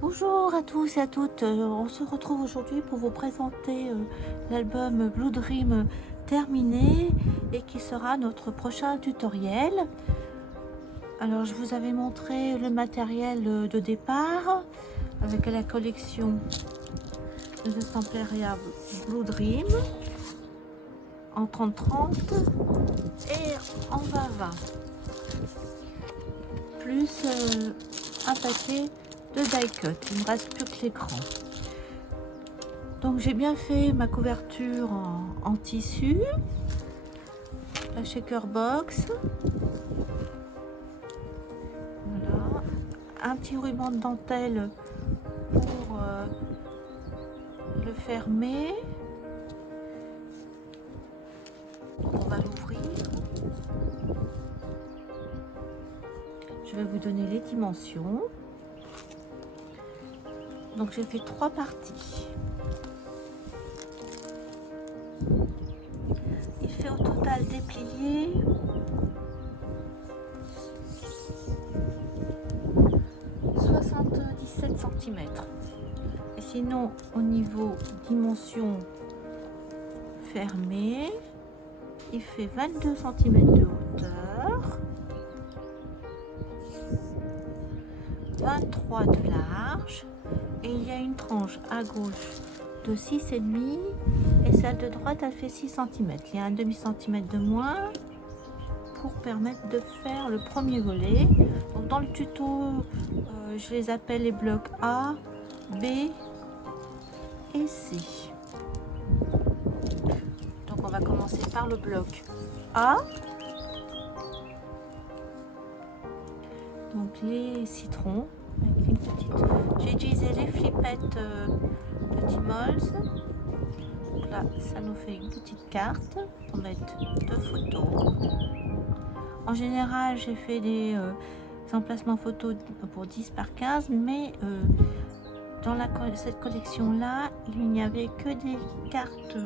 Bonjour à tous et à toutes, on se retrouve aujourd'hui pour vous présenter l'album Blue Dream terminé et qui sera notre prochain tutoriel. Alors je vous avais montré le matériel de départ avec la collection des Estampleria Blue Dream en 30-30 et en 20-20, plus un paquet de die cut. Il ne me reste plus que l'écran. Donc j'ai bien fait ma couverture en tissu, la shaker box. Voilà, un petit ruban de dentelle pour le fermer. Donc on va l'ouvrir. Je vais vous donner les dimensions. Donc j'ai fait 3 parties. Il fait au total déplié 77 cm. Et sinon au niveau dimension fermée, il fait 22 cm de hauteur, 23 de large, et il y a une tranche à gauche de 6,5 et celle de droite elle fait 6 cm. Il y a un demi centimètre de moins pour permettre de faire le premier volet. Donc dans le tuto, je les appelle les blocs A, B et C. Donc on va commencer par le bloc A. Donc les citrons avec une petite. J'ai utilisé les flippettes de Timols. Donc là, ça nous fait une petite carte pour mettre 2 photos. En général, j'ai fait des emplacements photos pour 10 par 15, mais dans cette collection-là, il n'y avait que des cartes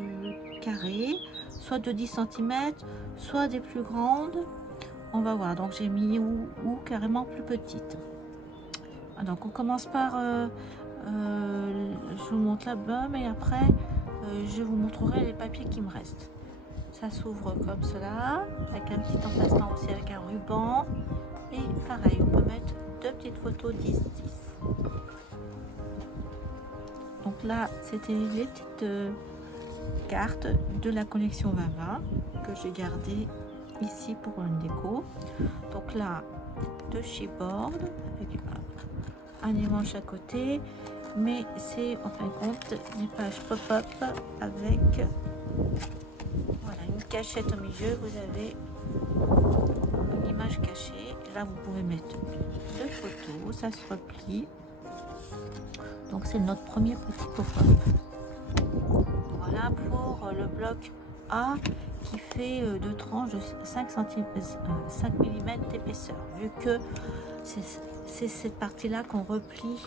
carrées, soit de 10 cm, soit des plus grandes. On va voir, donc j'ai mis ou carrément plus petite. Donc on commence par, je vous montre l'album et après je vous montrerai les papiers qui me restent. Ça s'ouvre comme cela, avec un petit emplacement aussi avec un ruban. Et pareil, on peut mettre 2 petites photos 10-10. Donc là, c'était les petites cartes de la collection 2020 que j'ai gardées ici pour une déco. Donc là, 2 chipboards avec un dimanche à côté, mais c'est en fin de compte des pages pop-up avec voilà, une cachette au milieu. Vous avez une image cachée. Là, vous pouvez mettre 2 photos, ça se replie. Donc c'est notre premier petit pop-up. Voilà pour le bloc A qui fait 2 tranches de 5 mm d'épaisseur, vu que c'est cette partie-là qu'on replie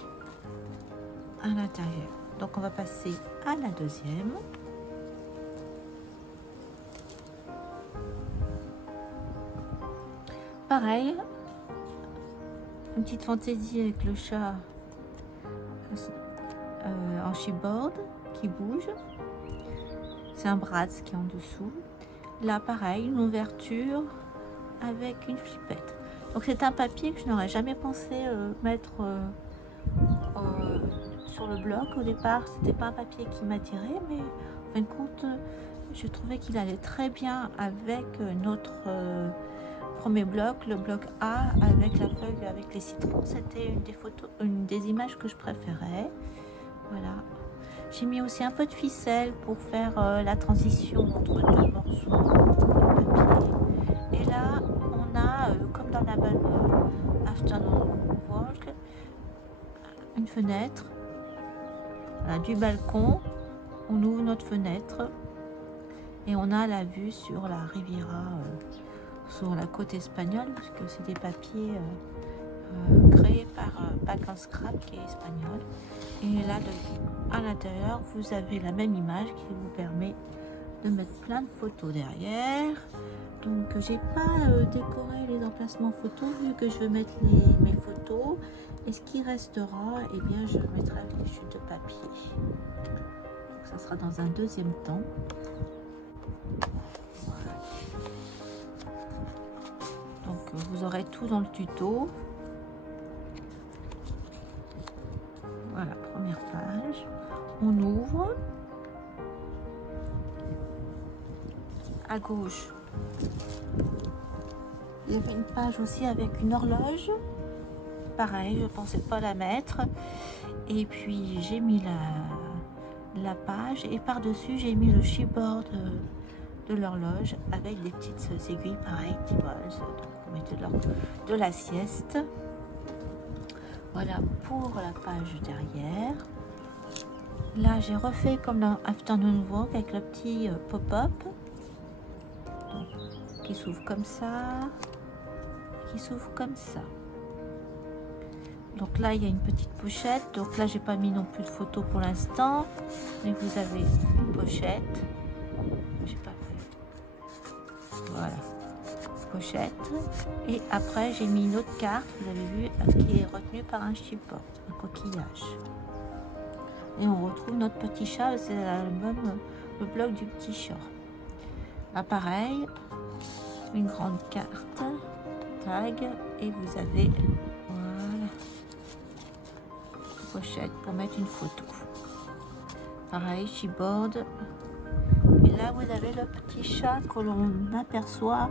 à l'intérieur. Donc on va passer à la deuxième. Pareil, une petite fantaisie avec le chat en chipboard qui bouge. C'est un Bratz qui est en dessous. Là pareil, une ouverture avec une flippette. Donc c'est un papier que je n'aurais jamais pensé mettre sur le bloc. Au départ, c'était pas un papier qui m'attirait, mais en fin de compte, je trouvais qu'il allait très bien avec notre premier bloc, le bloc A, avec la feuille avec les citrons. C'était une des photos, une des images que je préférais. Voilà. J'ai mis aussi un peu de ficelle pour faire la transition entre 2 morceaux de papier. Et là, on a, comme dans la bonne Afternoon Walk, une fenêtre. Voilà, du balcon, on ouvre notre fenêtre et on a la vue sur la Riviera, sur la côte espagnole, puisque c'est des papiers créés par Pack and Scrap qui est espagnol. Et là, à l'intérieur, vous avez la même image qui vous permet de mettre plein de photos derrière. Donc j'ai pas décoré les emplacements photos vu que je veux mettre mes photos. Et ce qui restera, eh bien je mettrai avec les chutes de papier. Donc ça sera dans un deuxième temps. Voilà. Donc vous aurez tout dans le tuto. Voilà, première page. On ouvre. À gauche, il y avait une page aussi avec une horloge. Pareil, je pensais pas la mettre. Et puis j'ai mis la page et par-dessus j'ai mis le chipboard de l'horloge avec des petites aiguilles pareil, T-Balls. Donc vous mettez de la sieste. Voilà pour la page derrière. Là j'ai refait comme dans Afternoon Walk avec le petit pop-up qui s'ouvre comme ça, qui s'ouvre comme ça. Donc là il y a une petite pochette. Donc là j'ai pas mis non plus de photos pour l'instant, mais vous avez une pochette. J'ai pas fait. Voilà, pochette. Et après j'ai mis une autre carte, vous avez vu, qui est retenue par un chipboard, un coquillage. Et on retrouve notre petit chat, c'est l'album Le Blog du Petit Chat. Là pareil, une grande carte, tag, et vous avez voilà, pochette pour mettre une photo. Pareil, chipboard. Et là vous avez le petit chat que l'on aperçoit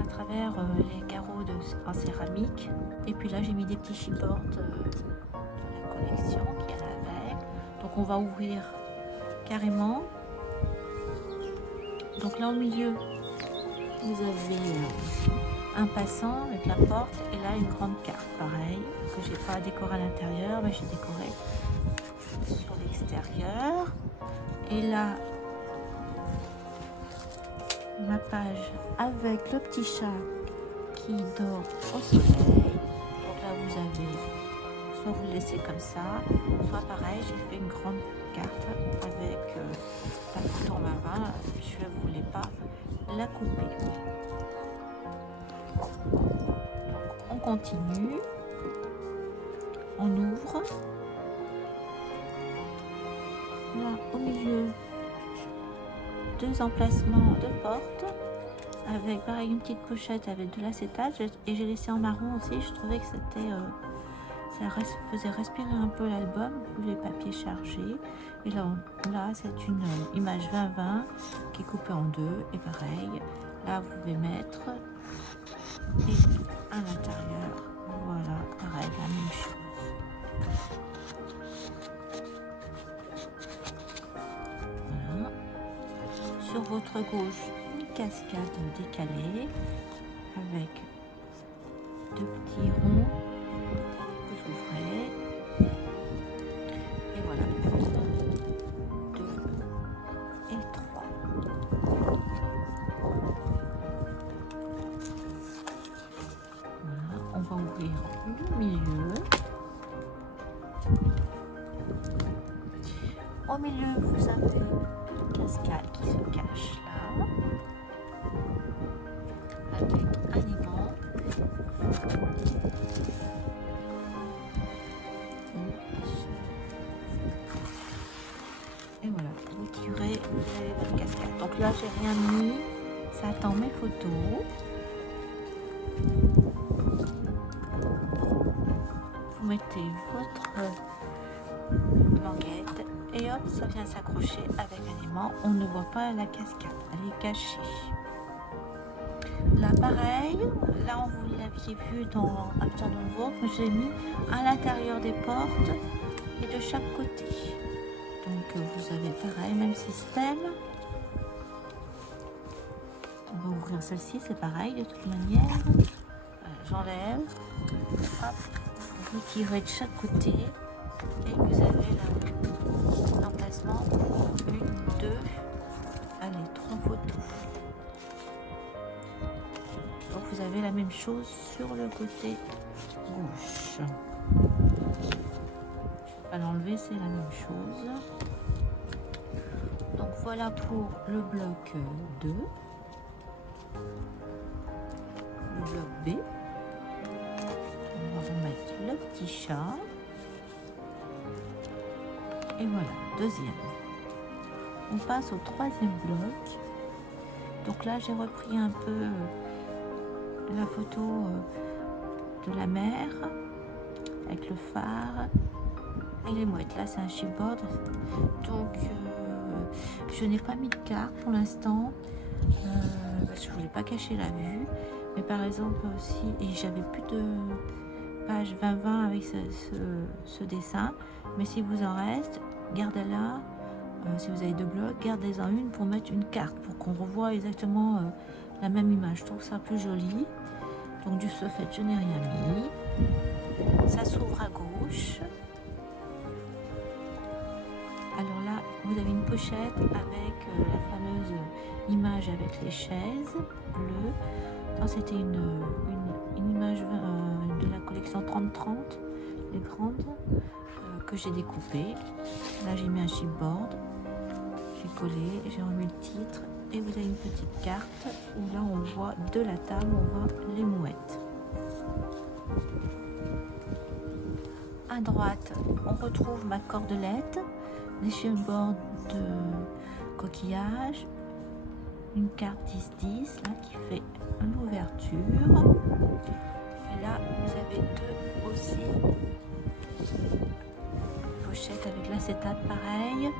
à travers les carreaux en céramique. Et puis là j'ai mis des petits chipboards de la collection qui est avec. Donc on va ouvrir carrément. Donc là au milieu vous avez un passant avec la porte et là une grande carte pareil que j'ai pas décoré à l'intérieur mais j'ai décoré sur l'extérieur. Et là ma page avec le petit chat qui dort au soleil. Donc là vous avez soit vous le laissez comme ça, soit pareil j'ai fait une grande carte avec la photo en main. Je ne voulais pas la couper. Donc on continue, on ouvre. Là au milieu, deux emplacements de porte avec pareil une petite pochette avec de l'acétate et j'ai laissé en marron aussi. Je trouvais que c'était ça faisait respirer un peu l'album vu les papiers chargés. Et là c'est une image 2020 qui est coupée en deux. Et pareil, là vous pouvez mettre et à l'intérieur, voilà, pareil, la même chose. Voilà. Sur votre gauche, une cascade décalée avec deux petits ronds. Vous ouvrez et voilà, 1, 2 et 3. Voilà, on va ouvrir le milieu. Au milieu, vous avez une cascade qui se cache là, avec un aimant. Et voilà, vous tirez, vous avez votre cascade. Donc là, j'ai rien mis, ça attend mes photos. Vous mettez votre languette et hop, ça vient s'accrocher avec un aimant. On ne voit pas la cascade, elle est cachée. Là pareil, là vous l'aviez vu dans Afternoon Walk, je l'ai mis à l'intérieur des portes et de chaque côté. Donc vous avez pareil, même système. On va ouvrir celle-ci, c'est pareil de toute manière. J'enlève, hop, vous tirez de chaque côté et vous avez l'emplacement pour 1, 2, allez, 3 photos. Donc vous avez la même chose sur le côté gauche. Je vais pas l'enlever, c'est la même chose. Donc voilà pour le bloc 2, le bloc B. On va remettre le petit chat. Et voilà, deuxième. On passe au troisième bloc. Donc là, j'ai repris un peu la photo de la mer avec le phare et les mouettes. Là, c'est un chipboard. Donc, je n'ai pas mis de carte pour l'instant parce que je voulais pas cacher la vue. Mais par exemple aussi, et j'avais plus de page 20-20 avec ce dessin. Mais si vous en reste, gardez-la. Si vous avez deux blocs, gardez-en une pour mettre une carte, pour qu'on revoie exactement la même image. Je trouve ça plus joli. Donc du ce fait, je n'ai rien mis. Ça s'ouvre à gauche. Alors là, vous avez une pochette avec la fameuse image avec les chaises bleues. C'était une image de la collection 30-30, les grandes, que j'ai découpées. Là, j'ai mis un chipboard. J'ai collé, j'ai remis le titre et vous avez une petite carte où là on voit de la table, on voit les mouettes. À droite, on retrouve ma cordelette, des chipboards de coquillage, une carte 10-10 là qui fait l'ouverture. Et là, vous avez deux aussi pochettes avec l'acétate pareil.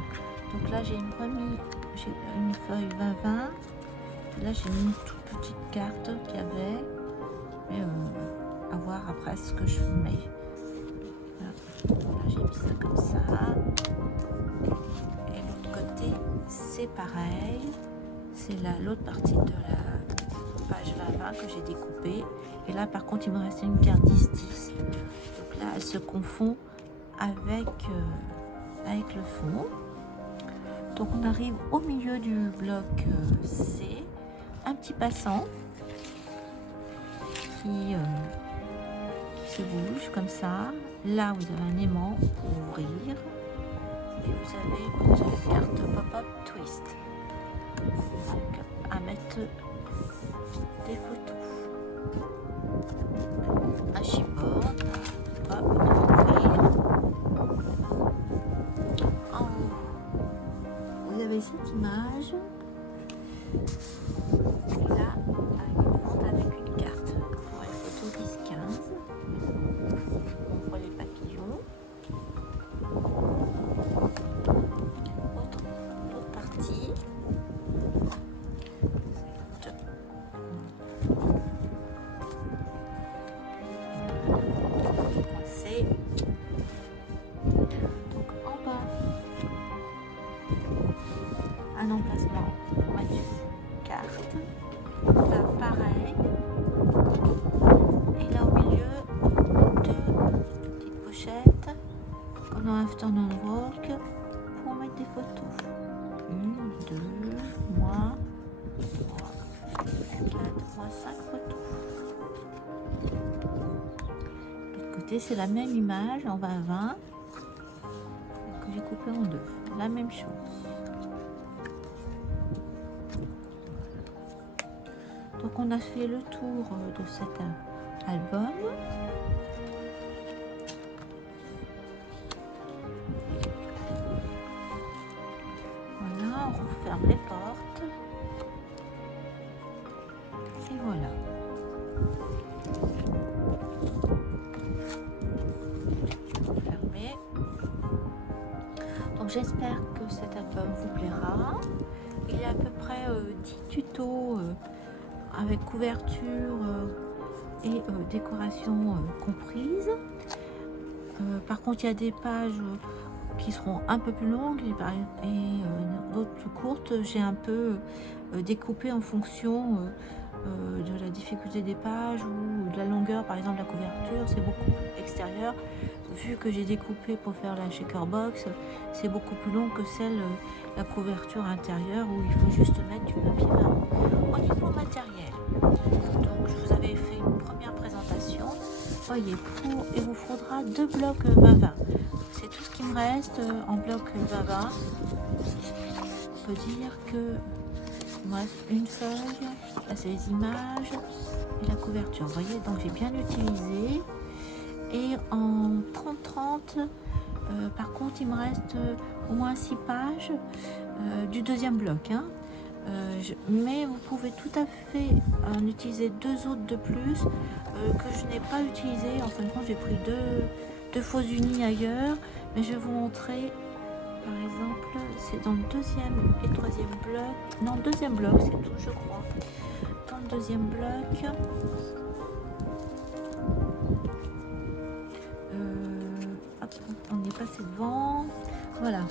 Donc là, j'ai remis une feuille 20-20. Là, j'ai mis une toute petite carte qu'il y avait. Mais à voir après ce que je mets. Là, j'ai mis ça comme ça. Et l'autre côté, c'est pareil. C'est l'autre partie de la page 20-20 que j'ai découpée. Et là, par contre, il me restait une carte 10-10. Donc là, elle se confond avec le fond. Donc on arrive au milieu du bloc C, un petit passant qui se bouge comme ça. Là vous avez un aimant pour ouvrir et vous avez votre carte pop-up twist. Donc à mettre des photos. Un chipboard, hop, on va ouvrir. En haut, vous avez cette image. Et là, avec une fente avec une carte. Pour une photo 10-15. On voit les papillons. L'autre partie. C'est donc en bas un emplacement pour mettre une carte. Là pareil. Et là au milieu deux petites pochettes comme dans Afternoon Walk pour mettre des photos. 1, 2, moi 3, 4, moi 5 photos. De l'autre côté c'est la même image en 20-20 que j'ai coupé en deux. La même chose. Donc on a fait le tour de cet album. Voilà, on referme les portes. Et voilà. Fermé. Donc j'espère que cet album vous plaira. Il y a à peu près 10 tutos avec couverture et décoration comprise. Par contre, il y a des pages qui seront un peu plus longues et d'autres plus courtes. J'ai un peu découpé en fonction de la difficulté des pages ou de la longueur, par exemple la couverture, c'est beaucoup plus extérieur. Vu que j'ai découpé pour faire la shaker box, c'est beaucoup plus long que celle la couverture intérieure où il faut juste mettre du papier marron. Au niveau matériel, donc je vous avais fait une première présentation. Voyez, il vous faudra 2 blocs 20-20. C'est tout ce qui me reste en bloc 20-20. peut dire que il me reste une feuille. Là, c'est les images et la couverture. Vous voyez, donc j'ai bien utilisé. Et en 30-30, par contre, il me reste au moins 6 pages du deuxième bloc. Hein. Mais vous pouvez tout à fait en utiliser 2 autres de plus que je n'ai pas utilisé. En fin de compte, j'ai pris deux faux unis ailleurs. Mais je vais vous montrer, par exemple, c'est dans le deuxième et troisième bloc. Non, deuxième bloc, c'est tout, je crois. Dans le deuxième bloc. Hop, on est passé devant. Voilà.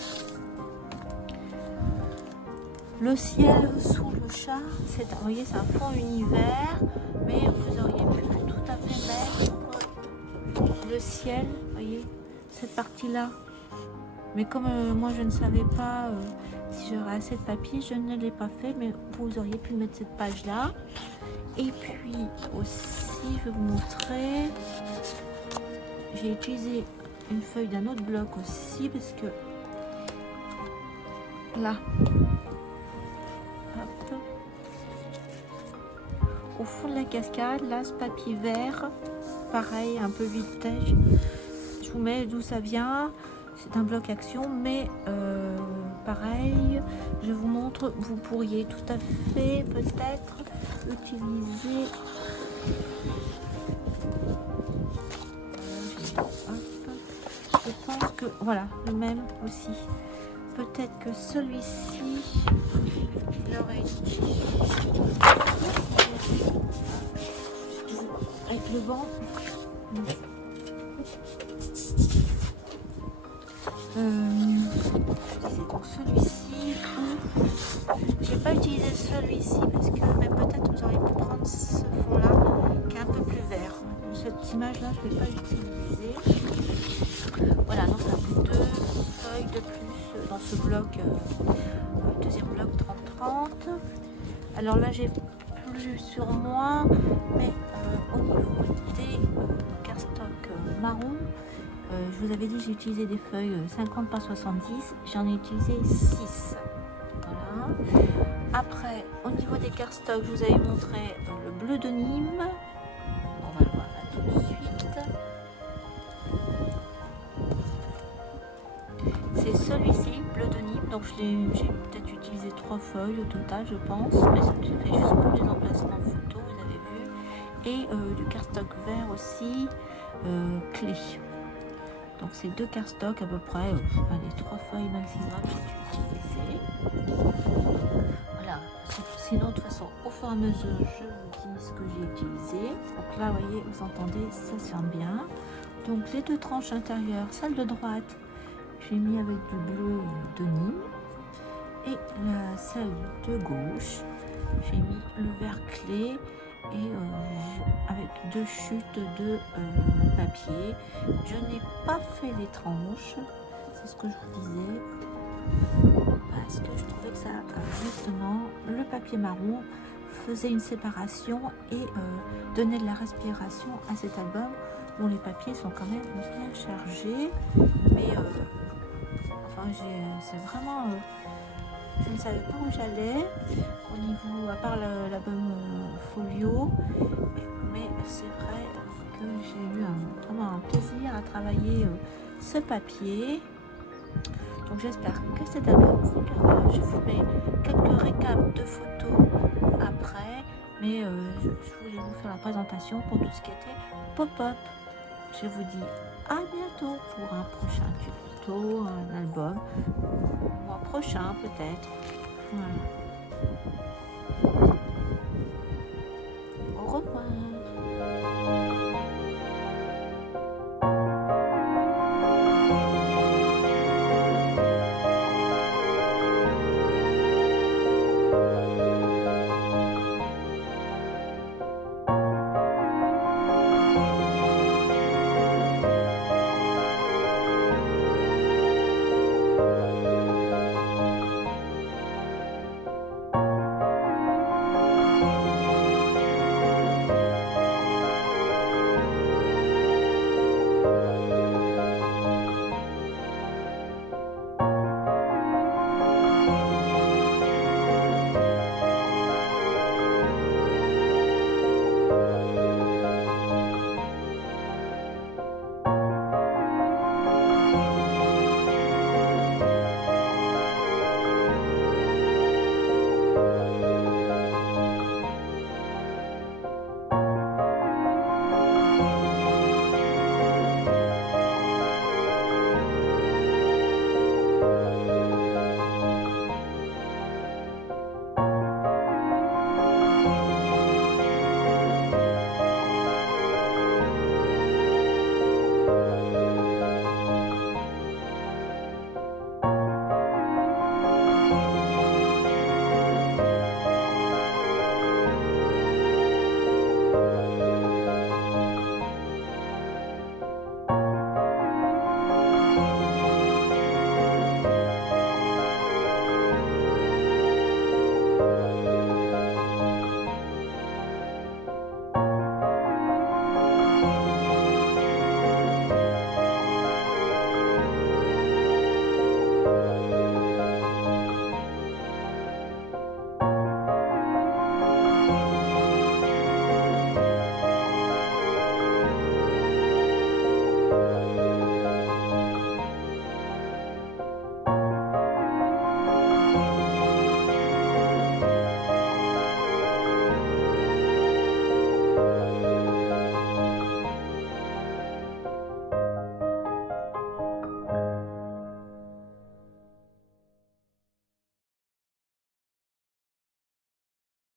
Le ciel sous le chat, vous voyez, c'est un fond univers, mais vous auriez pu tout à fait mettre le ciel, vous voyez, cette partie-là. Mais comme moi je ne savais pas si j'aurais assez de papier, je ne l'ai pas fait, mais vous auriez pu mettre cette page-là. Et puis aussi, je vais vous montrer, j'ai utilisé une feuille d'un autre bloc aussi, parce que là, hop, au fond de la cascade, là, ce papier vert, pareil, un peu vintage, je vous mets d'où ça vient. C'est un bloc action, mais pareil, je vous montre, vous pourriez tout à fait peut-être utiliser je pense que voilà, le même aussi. Peut-être que celui-ci il aurait été avec le vent. Donc celui-ci, j'ai pas utilisé celui-ci parce que mais peut-être vous auriez pu prendre ce fond là qui est un peu plus vert. Cette image là je ne vais pas utiliser. Voilà, donc ça fait 2 feuilles de plus dans ce bloc, deuxième bloc 30-30. Alors là j'ai plus sur moi, mais au niveau des cardstock marron, je vous avais dit j'ai utilisé des feuilles 50 par 70, j'en ai utilisé 6. Voilà. Après, au niveau des cardstock, je vous avais montré le bleu de Nîmes. On va le voir là tout de suite. C'est celui-ci, bleu de Nîmes. Donc j'ai peut-être utilisé 3 feuilles au total, je pense. Mais j'ai fait juste pour les emplacements photo, vous avez vu. Et du cardstock vert aussi, clé. Donc c'est 2 cardstock à peu près, les 3 feuilles maximum j'ai utilisé. Voilà, sinon de toute façon au fur et à mesure je vous dis ce que j'ai utilisé. Donc là vous voyez, vous entendez, ça se ferme bien. Donc les 2 tranches intérieures, celle de droite, j'ai mis avec du bleu de Nîmes. Et celle de gauche, j'ai mis le vert clé. Et avec 2 chutes de papier. Je n'ai pas fait les tranches, c'est ce que je vous disais, parce que je trouvais que ça, justement, le papier marron faisait une séparation et donnait de la respiration à cet album. Bon, les papiers sont quand même bien chargés, mais enfin, c'est vraiment... je ne savais pas où j'allais au niveau, à part l'album folio, mais c'est vrai que j'ai eu vraiment un plaisir à travailler ce papier. Donc j'espère que cet album vous plaira. Je vous mets quelques récaps de photos après, mais je voulais vous faire la présentation pour tout ce qui était pop-up. Je vous dis à bientôt pour un prochain tuto, un album, mois prochain peut-être. Voilà.